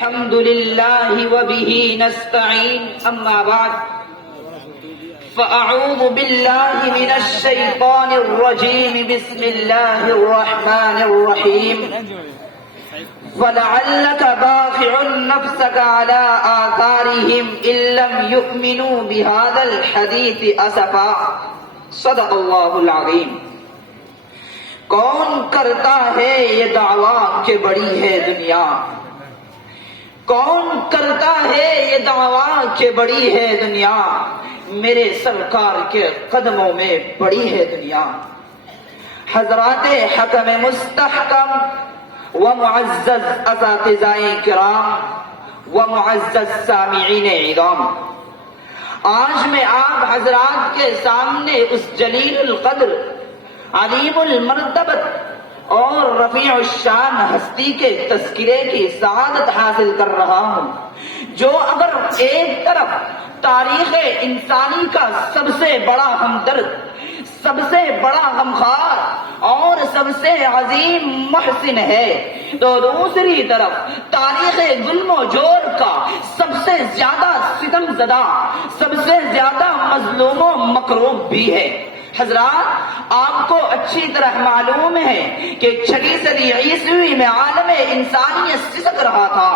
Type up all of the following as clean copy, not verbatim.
الحمد لله وبه نستعين أما بعد فأعوذ بالله من الشيطان الرجيم بسم الله الرحمن الرحيم فلعلك باخع نفسك على آثارهم إن لم يؤمنوا بهذا الحديث أسفا صدق الله العظيم۔ کون کرتا ہے یہ دعویٰ کہ بڑی ہے دنیا، کون کرتا ہے یہ دعویٰ کہ بڑی ہے دنیا، میرے سرکار کے قدموں میں پڑی ہے دنیا۔ حضرات حکم مستحکم و معزز اساتذہ کرام و معزز سامعین اعظام، آج میں آپ حضرات کے سامنے اس جلیل القدر، عظیم المرتبت اور رفیع الشان ہستی کے تذکرے کی سعادت حاصل کر رہا ہوں، جو اگر ایک طرف تاریخ انسانی کا سب سے بڑا ہمدرد، سب سے بڑا غمخوار اور سب سے عظیم محسن ہے، تو دوسری طرف تاریخ ظلم و جور کا سب سے زیادہ ستم زدہ، سب سے زیادہ مظلوم و مکروب بھی ہے۔ حضرات، آپ کو اچھی طرح معلوم ہے کہ 6 صدی عیسوی میں عالم انسانیت سسک رہا تھا،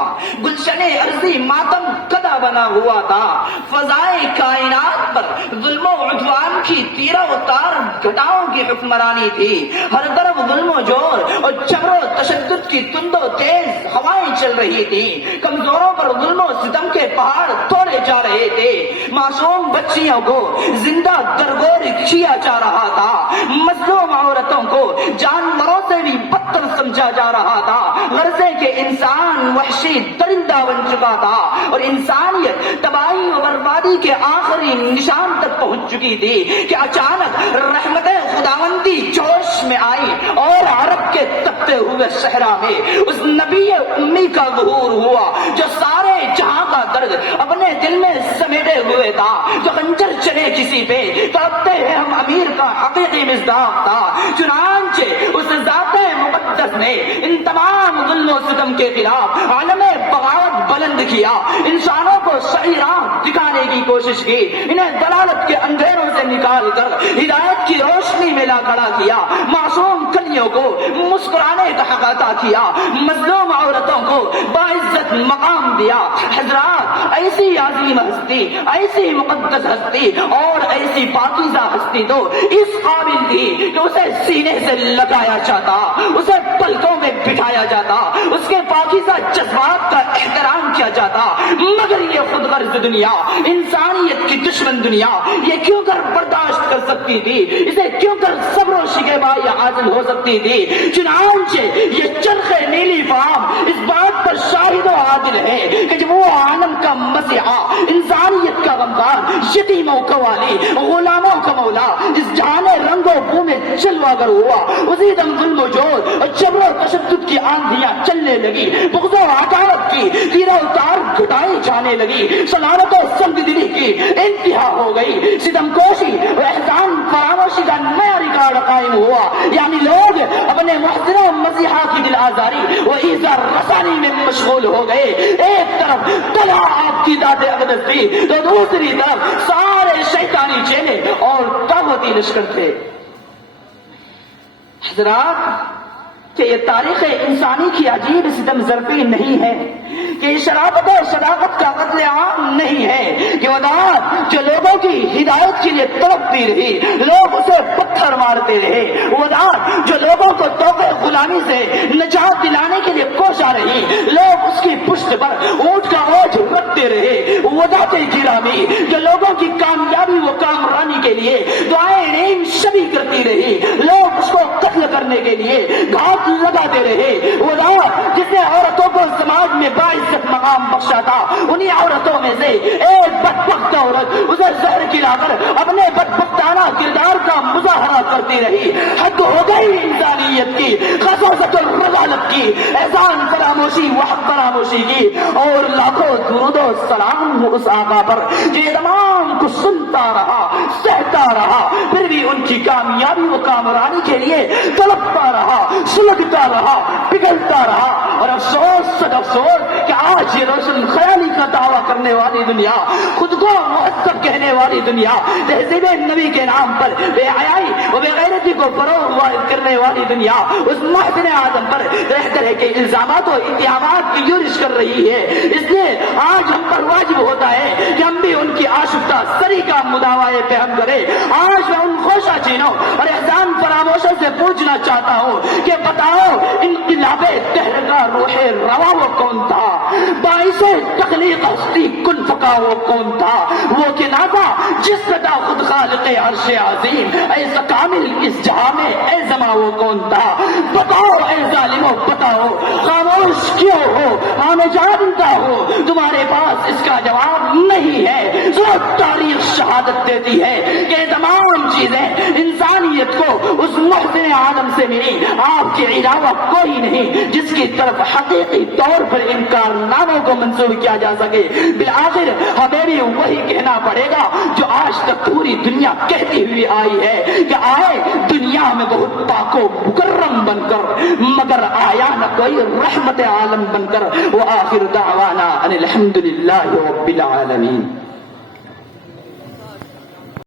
گلشن ارضی ماتم کدا بنا ہوا تھا، فضائے کائنات پر ظلم و عدوان کی تیرہ و تار گھٹاؤں کی حکمرانی تھی، ہر طرف ظلم و جور اور جبر و تشدد کی تند و تیز ہوائیں چل رہی تھی، کمزوروں پر ظلم و ستم کے پہاڑ توڑے جا رہے تھے، معصوم بچیوں کو زندہ درگور کیا جا رہا تھا، مظلوم عورتوں کو جانوروں سے بھی بدتر سمجھا جا رہا تھا، غرضے کے انسان وحشی درندہ بن چکا تھا اور انسانیت تباہی و بربادی کے آخری نشان تک پہنچ چکی تھی کہ اچانک رحمت خداوندی جوش میں آئی اور عرب کے تپتے ہوئے صحرا میں اس نبی امی کا ظہور ہوا جو سارے جہاں کا درد اپنے دل میں سمیٹے ہوئے تھا، جو خنجر چلے کسی پہ تڑپتے ہیں ہم امیر کا حقیقی مصداق تھا۔ چنانچہ اس ذات مقدس نے ان تمام ظلم و ستم کے خلاف عالم بغاوت بلند کیا، انسانوں کو صحیح راہ دکھانے کی کوشش کی، انہیں ضلالت کے اندھیروں سے نکال کر ہدایت کی روشنی میں لا کھڑا کیا، معصوم کلیوں کو مسکرانے کا حق عطا کیا، مظلوم عورتوں کو باعزت مقام دیا۔ حضرات، ایسی عظیم ہستی، ایسی مقدس ہستی اور ایسی پاکیزہ ہستی تو اس قابل تھی کہ اسے سینے سے لگایا جاتا، اسے پلکوں میں بٹھایا جاتا، اس کے پاکیزہ جذبات کا احترام کیا جاتا، مگر یہ خود غرض دنیا، انسانیت کی دشمن دنیا یہ کیوں کر برداشت کر سکتی تھی، اسے کیوں کر صبر و شکیبائی حاصل ہو سکتی تھی؟ چنانچہ یہ چرخ نیلی فام اس بات پر شاہد و عادل ہے کہ جب وہ عالم کا مسیحا، انسانیت کا غمخوار، یتیموں کا والی، غلاموں کا مولا، اس جہان رنگ و بو میں چلوا گر ہوا، اسی دم ظلم و جور اور جبر و تشدد کی آندھیاں چلنے لگی، بغض و عداوت کی تیرہ اتار گھٹائی جانے لگی، سلامت و سنگ دلی کی انتہا ہو گئی، ستم کوشی و احسان فراموشی کا نیا ریکارڈ قائم ہوا، یعنی لوگ اپنے محسن و مسیحا کی دل آزاری و ایذا رسانی میں مشغول ہو گئے۔ ایک طرف طلع آپ کی ذات اقدس تھی تو دوسری طرف سارے شیطانی چیلے اور طاغوتی لشکر تھے۔ حضرات، کہ یہ تاریخ انسانی کی عجیب ستم ظرفی نہیں ہے، کہ یہ شرافت و صداقت کا قتل عام نہیں ہے، کہ وہ ذات جو لوگوں کی ہدایت کے لیے تڑپتی رہی، لوگ اسے پتھر مارتے رہے، وہ ذات جو لوگوں کو توقع غلامی سے نجات دلانے کے لیے کوشاں رہی، لوگ اس کی پشت پر اونٹ کا اوجھ رکھتے رہے، وہ ذات گرامی جو لوگوں کی کامیابی و کامرانی کے لیے دعائیں نیم شبی کرتی رہی، لوگ اس کو قتل کرنے کے لیے گھات لگاتے رہے، وہ ذات جس نے عورتوں کو سماج میں باعزت مقام بخشا تھا، انہی عورتوں میں سے ایک بدبخت عورت اسے زہر کھلا کر اپنے بدبختانہ کردار کا مظاہرہ کرتی رہی۔ حد ہو گئی انسانیت کی، خصوصت الرذالت کی، احسان فراموشی و حق فراموشی کی، اور لاکھوں درود و سلام اس آقا پر جو یہ تمام کو سنتا رہا، سہتا رہا، پھر بھی ان کی کامیابی و کامرانی کے لیے تڑپتا رہا، سلگتا رہا، پگھلتا رہا، اور افسوس صد افسوس کہ آج یہ روشن خیالی کا دعویٰ کرنے والی دنیا، خود کو مہذب کہنے والی دنیا، تہذیب نبی کے نام پر بے حیائی و بے غیرتی کو فروغ کرنے والی دنیا، اس محسن آدم پر طرح طرح کے الزامات و اتہامات کی یورش کر رہی ہے۔ اس لیے آج ہم پر واجب ہوتا ہے کہ ہم بھی ان کی آشفتہ سری کا مداوائے پہ ہم کریں۔ آج میں ان خوشہ چینوں اور احسان فراموشوں سے پوچھنا چاہتا ہوں کہ بتاؤ انقلاب دہر کا روح روا وہ کون تھا؟ باعث تخلیق ہستی کن فقا وہ کون تھا؟ وہ کہ ناتا جس کا خود خالق عرش عظیم، ایسا کامل اس جہاں میں اے زما وہ کون تھا؟ بتاؤ اے ظالمو بتاؤ، خاموش کیوں ہو؟ میں جانتا ہوں تمہارے پاس اس کا جواب نہیں ہے۔ سو تاریخ شہادت دیتی ہے کہ تمام چیزیں انسانیت کو اس محسن آدم سے ملی، آپ کے علاوہ کوئی نہیں جس کی طرف حقیقی طور پر ان کارناموں کو منسوب کیا جا سکے۔ بالآخر ہمیں بھی وہی کہنا پڑے گا جو آج تک پوری دنیا کہتی ہوئی آئی ہے کہ آئے دنیا میں بہت پاک و مکرم بن کر، مگر آیا نہ کوئی رحمت عالم بن کر۔ وآخر دعوانا ان الحمد للہ رب العالمین۔